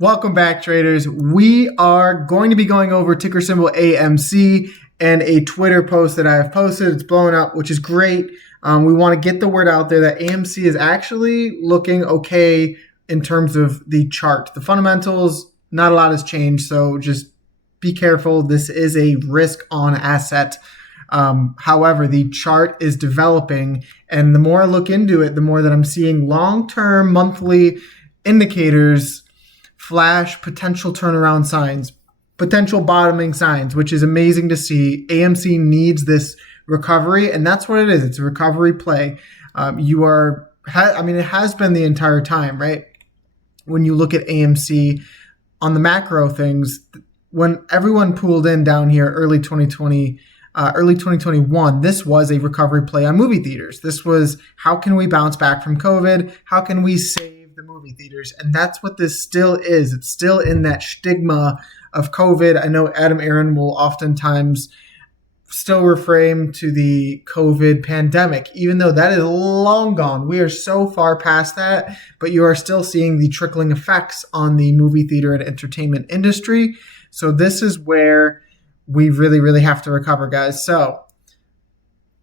Welcome back, traders. We are going to be going over ticker symbol AMC and a Twitter post that I have posted. It's blowing up, which is great. We want to get the word out there that AMC is actually looking okay in terms of the chart. The fundamentals, not a lot has changed, so just be careful. This is a risk-on asset. However, the chart is developing, and the more I look into it, the more that I'm seeing long-term monthly indicators flash potential turnaround signs, potential bottoming signs, which is amazing to see. AMC needs this recovery, and that's what it is. It's a recovery play. It has been the entire time, right? When you look at AMC on the macro things, when everyone pooled in down here early 2021, this was a recovery play on movie theaters. This was, how can we bounce back from COVID? How can we save the movie theaters? And that's what this still is. It's still in that stigma of COVID. I know Adam Aaron will oftentimes still reframe to the COVID pandemic, even though that is long gone. We are so far past that, but you are still seeing the trickling effects on the movie theater and entertainment industry. So this is where we really, really have to recover, guys. So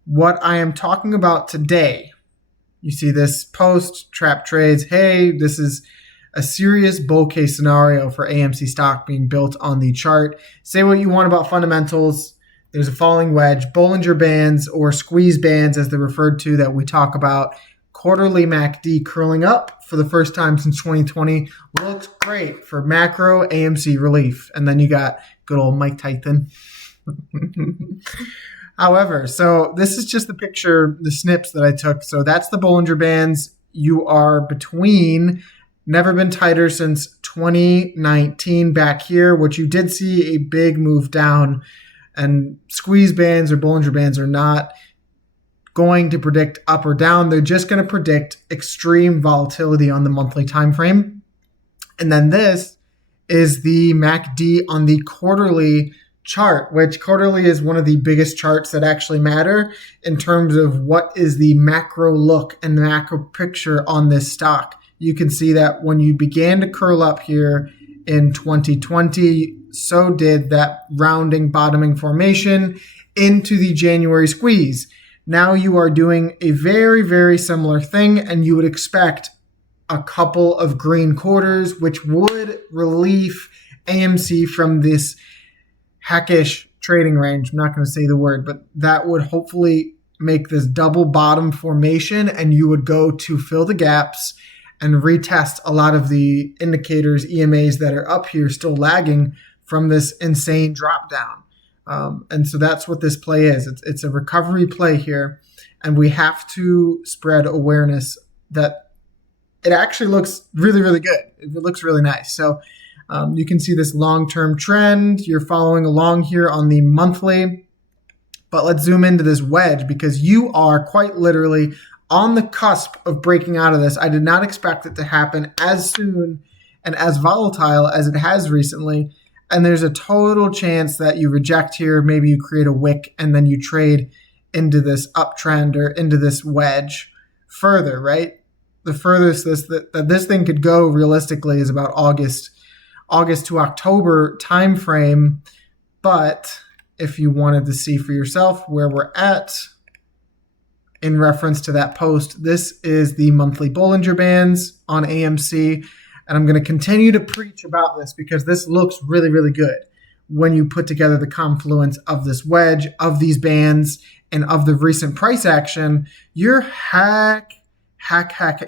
what I am talking about today, you see this post, trap trades. Hey, this is a serious bull case scenario for AMC stock being built on the chart. Say what you want about fundamentals. There's a falling wedge, Bollinger Bands or squeeze bands as they're referred to that we talk about. Quarterly MACD curling up for the first time since 2020. Looks great for macro AMC relief. And then you got good old Mike Tyson. However, so this is just the picture, the snips that I took. So that's the Bollinger Bands. You are between, never been tighter since 2019 back here, which you did see a big move down. And squeeze bands or Bollinger Bands are not going to predict up or down. They're just going to predict extreme volatility on the monthly time frame. And then this is the MACD on the quarterly chart, which quarterly is one of the biggest charts that actually matter in terms of what is the macro look and the macro picture on this stock. You can see that when you began to curl up here in 2020, so did that rounding bottoming formation into the January squeeze. Now you are doing a very, very similar thing, and you would expect a couple of green quarters, which would relieve AMC from this hackish trading range. I'm not going to say the word, but that would hopefully make this double bottom formation, and you would go to fill the gaps and retest a lot of the indicators, EMAs that are up here still lagging from this insane drop down. And so that's what this play is. It's a recovery play here, and we have to spread awareness that it actually looks really, really good. It looks really nice. So you can see this long-term trend. You're following along here on the monthly, but let's zoom into this wedge because you are quite literally on the cusp of breaking out of this. I did not expect it to happen as soon and as volatile as it has recently. And there's a total chance that you reject here. Maybe you create a wick and then you trade into this uptrend or into this wedge further, right? The furthest that this thing could go realistically is about August to October timeframe. But if you wanted to see for yourself where we're at in reference to that post, this is the monthly Bollinger Bands on AMC. And I'm going to continue to preach about this because this looks really, really good when you put together the confluence of this wedge, of these bands, and of the recent price action. You're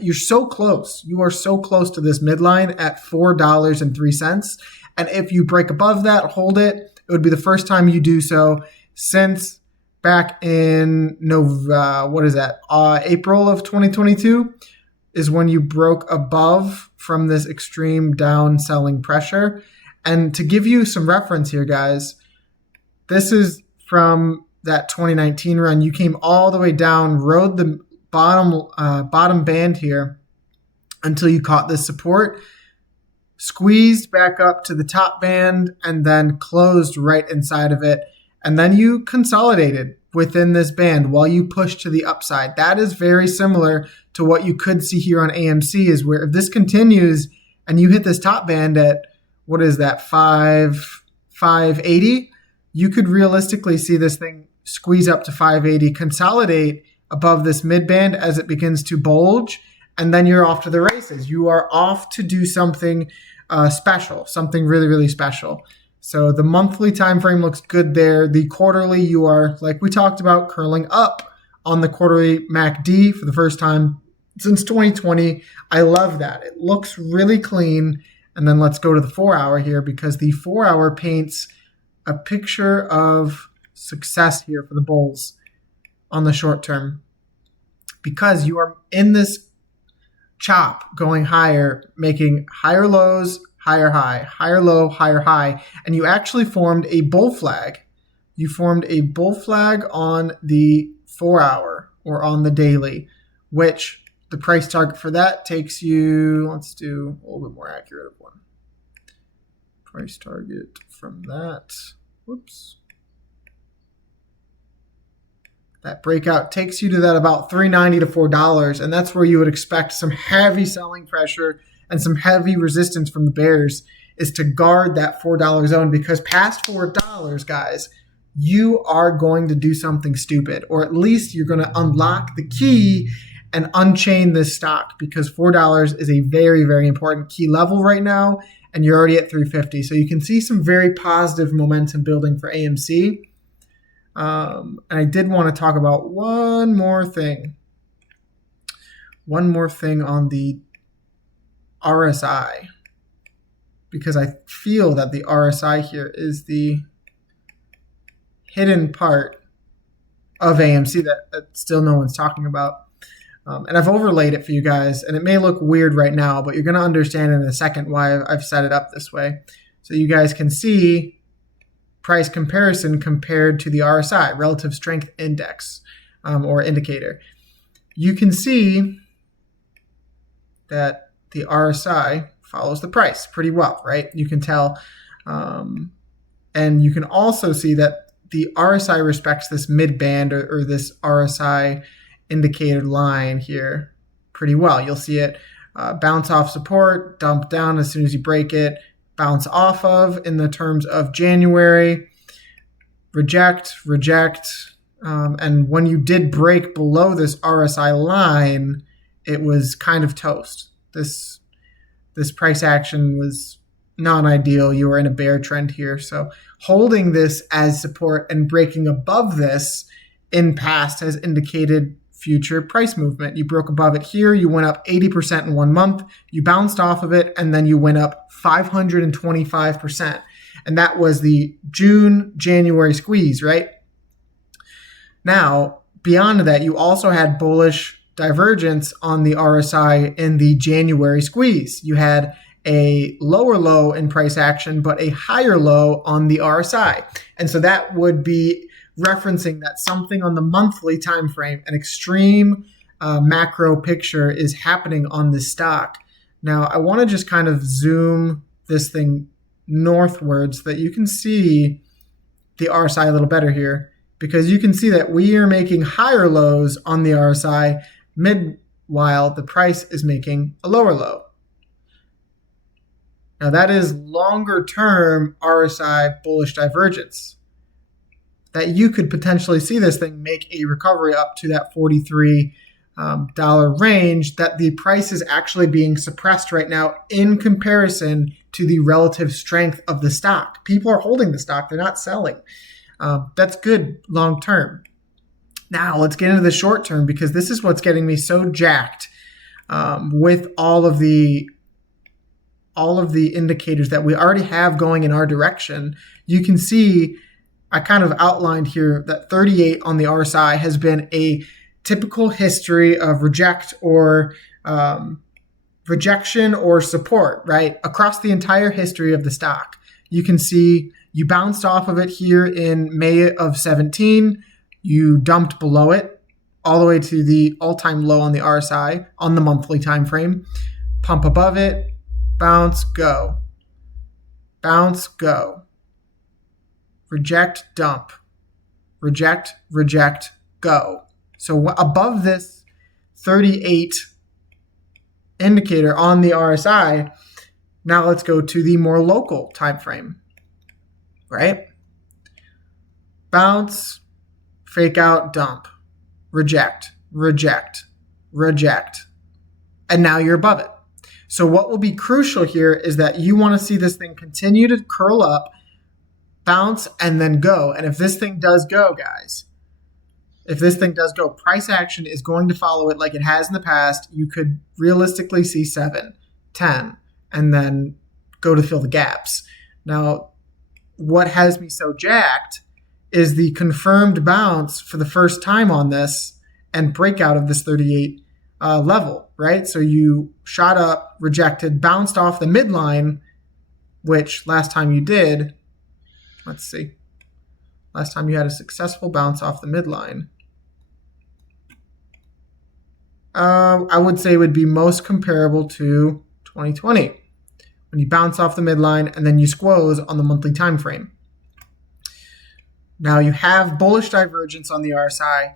you're so close. You are so close to this midline at $4.03. And if you break above that, hold it. It would be the first time you do so since back in April of 2022 is when you broke above from this extreme down selling pressure. And to give you some reference here, guys, this is from that 2019 run. You came all the way down, rode the bottom band here until you caught this support, squeezed back up to the top band, and then closed right inside of it. And then you consolidated within this band while you push to the upside. That is very similar to what you could see here on AMC, is where if this continues and you hit this top band at, what is that, 580, you could realistically see this thing squeeze up to 580, consolidate above this mid band as it begins to bulge, and then you're off to the races. You are off to do something special, something really, really special. So the monthly time frame looks good there. The quarterly, you are, like we talked about, curling up on the quarterly MACD for the first time since 2020. I love that. It looks really clean. And then let's go to the 4-hour here, because the 4-hour paints a picture of success here for the bulls on the short term, because you are in this chop going higher, making higher lows, higher high, higher low, higher high, and you actually formed a bull flag. You formed a bull flag on the 4-hour or on the daily, which the price target for that takes you, let's do a little bit more accurate of one. Price target from that, whoops. That breakout takes you to that about $3.90 to $4, and that's where you would expect some heavy selling pressure and some heavy resistance from the bears, is to guard that $4 zone, because past $4, guys, you are going to do something stupid, or at least you're going to unlock the key and unchain this stock, because $4 is a very, very important key level right now, and you're already at 350. So you can see some very positive momentum building for AMC. And I did want to talk about one more thing on the RSI, because I feel that the RSI here is the hidden part of AMC that still no one's talking about. And I've overlaid it for you guys, and it may look weird right now, but you're going to understand in a second why I've set it up this way. So you guys can see price comparison compared to the RSI, relative strength index, or indicator. You can see that the RSI follows the price pretty well, right? You can tell. And you can also see that the RSI respects this mid band, or this RSI indicated line here pretty well. You'll see it bounce off support, dump down as soon as you break it, bounce off of in the terms of January, reject, and when you did break below this RSI line, it was kind of toast. This price action was not ideal. You were in a bear trend here. So holding this as support and breaking above this in past has indicated future price movement. You broke above it here. You went up 80% in 1 month. You bounced off of it, and then you went up 525%. And that was the June-January squeeze, right? Now, beyond that, you also had bullish divergence on the RSI in the January squeeze. You had a lower low in price action, but a higher low on the RSI. And so that would be referencing that something on the monthly time frame, an extreme macro picture is happening on this stock. Now, I want to just kind of zoom this thing northwards so that you can see the RSI a little better here, because you can see that we are making higher lows on the RSI, while the price is making a lower low. Now, that is longer term RSI bullish divergence, that you could potentially see this thing make a recovery up to that $43 range, that the price is actually being suppressed right now in comparison to the relative strength of the stock. People are holding the stock. They're not selling. That's good long term. Now let's get into the short term, because this is what's getting me so jacked with all of the indicators that we already have going in our direction. You can see I kind of outlined here that 38 on the RSI has been a typical history of rejection or support, right? Across the entire history of the stock. You can see you bounced off of it here in May of 17. You dumped below it all the way to the all-time low on the RSI on the monthly time frame. Pump above it, bounce, go. Bounce, go. Reject, dump. Reject, go. So above this 38 indicator on the RSI, Now let's go to the more local time frame, right? Bounce, fake out, dump, reject, reject, reject. And now you're above it. So what will be crucial here is that you want to see this thing continue to curl up, bounce, and then go. And if this thing does go, guys, if this thing does go, price action is going to follow it like it has in the past. You could realistically see 7, 10, and then go to fill the gaps. Now, what has me so jacked is the confirmed bounce for the first time on this and breakout of this 38 level, right? So you shot up, rejected, bounced off the midline, which last time you did, let's see, last time you had a successful bounce off the midline, I would say would be most comparable to 2020 when you bounce off the midline and then you squoze on the monthly time frame. Now you have bullish divergence on the RSI.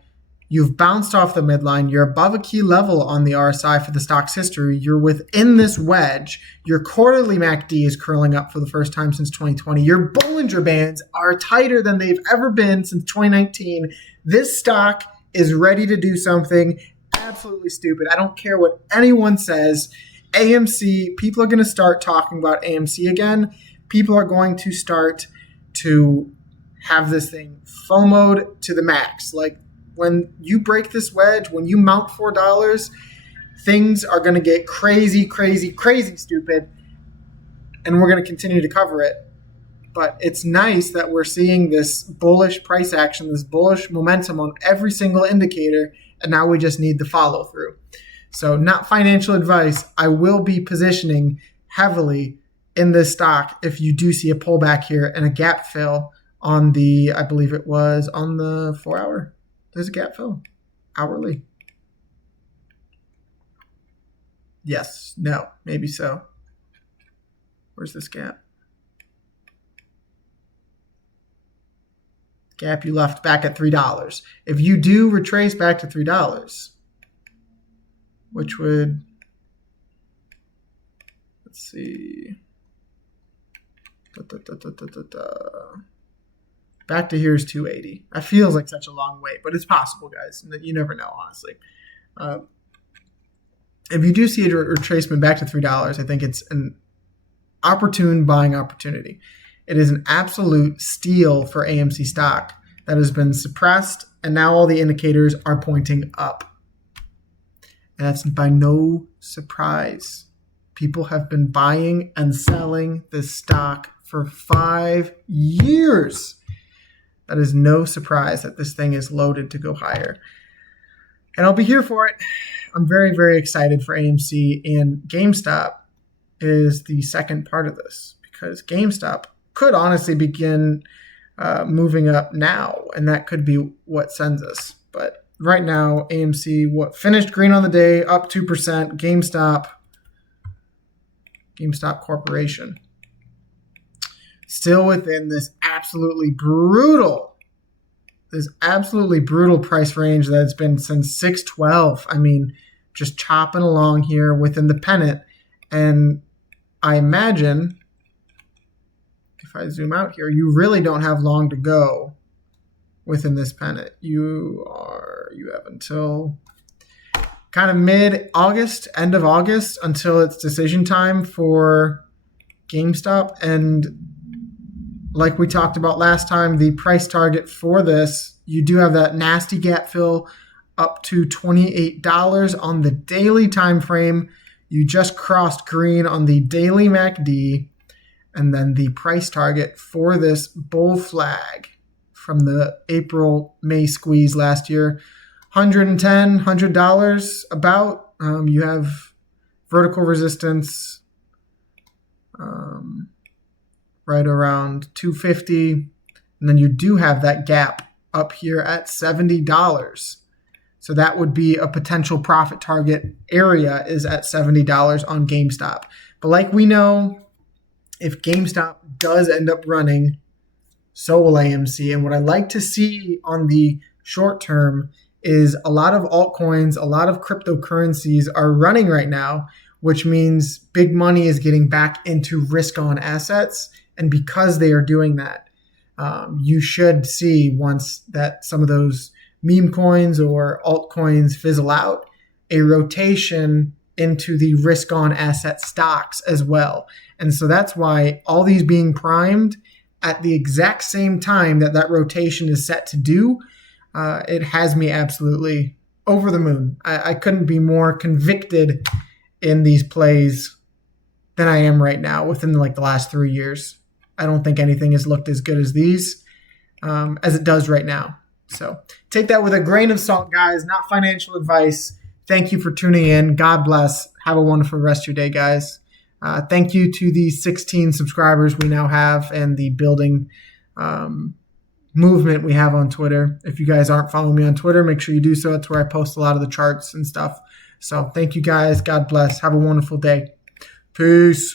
You've bounced off the midline. You're above a key level on the RSI for the stock's history. You're within this wedge. Your quarterly MACD is curling up for the first time since 2020. Your Bollinger Bands are tighter than they've ever been since 2019. This stock is ready to do something absolutely stupid. I don't care what anyone says. AMC, people are going to start talking about AMC again. People are going to start to have this thing FOMO'd to the max. Like when you break this wedge, when you mount $4, things are going to get crazy, crazy, crazy stupid. And we're going to continue to cover it. But it's nice that we're seeing this bullish price action, this bullish momentum on every single indicator. And now we just need the follow through. So not financial advice. I will be positioning heavily in this stock if you do see a pullback here and a gap fill on the, I believe it was on the 4 hour. There's a gap fill hourly. Yes, no, maybe so. Where's this gap? Gap you left back at $3. If you do retrace back to $3, which would, let's see, back to here is 280. That feels like such a long way, but it's possible, guys. You never know, honestly. If you do see a retracement back to $3, I think it's an opportune buying opportunity. It is an absolute steal for AMC stock that has been suppressed, and now all the indicators are pointing up. And that's by no surprise. People have been buying and selling this stock for 5 years. That is no surprise that this thing is loaded to go higher. And I'll be here for it. I'm very, very excited for AMC, and GameStop is the second part of this because GameStop could honestly begin moving up now, and that could be what sends us. But right now, AMC finished green on the day, up 2%. GameStop Corporation, still within this absolutely brutal price range that it's been since 612. I mean, just chopping along here within the pennant, and I imagine, if I zoom out here, you really don't have long to go within this pennant. You have until kind of mid-August, end of August, until it's decision time for GameStop. And like we talked about last time, the price target for this, you do have that nasty gap fill up to $28 on the daily time frame. You just crossed green on the daily MACD. And then the price target for this bull flag from the April-May squeeze last year, $110, $100 about. You have vertical resistance right around $250. And then you do have that gap up here at $70. So that would be a potential profit target area is at $70 on GameStop. But like we know, if GameStop does end up running, so will AMC. And what I like to see on the short term is a lot of altcoins, a lot of cryptocurrencies are running right now which means big money is getting back into risk-on assets. And because they are doing that, you should see, once that some of those meme coins or altcoins fizzle out, a rotation into the risk-on asset stocks as well. And so that's why all these being primed at the exact same time that that rotation is set to do, it has me absolutely over the moon. I couldn't be more convicted in these plays than I am right now within like the last 3 years. I don't think anything has looked as good as these as it does right now. So take that with a grain of salt, guys, not financial advice. Thank you for tuning in. God bless. Have a wonderful rest of your day, guys. Thank you to the 16 subscribers we now have and the building movement we have on Twitter. If you guys aren't following me on Twitter, make sure you do so. It's where I post a lot of the charts and stuff. So thank you, guys. God bless. Have a wonderful day. Peace.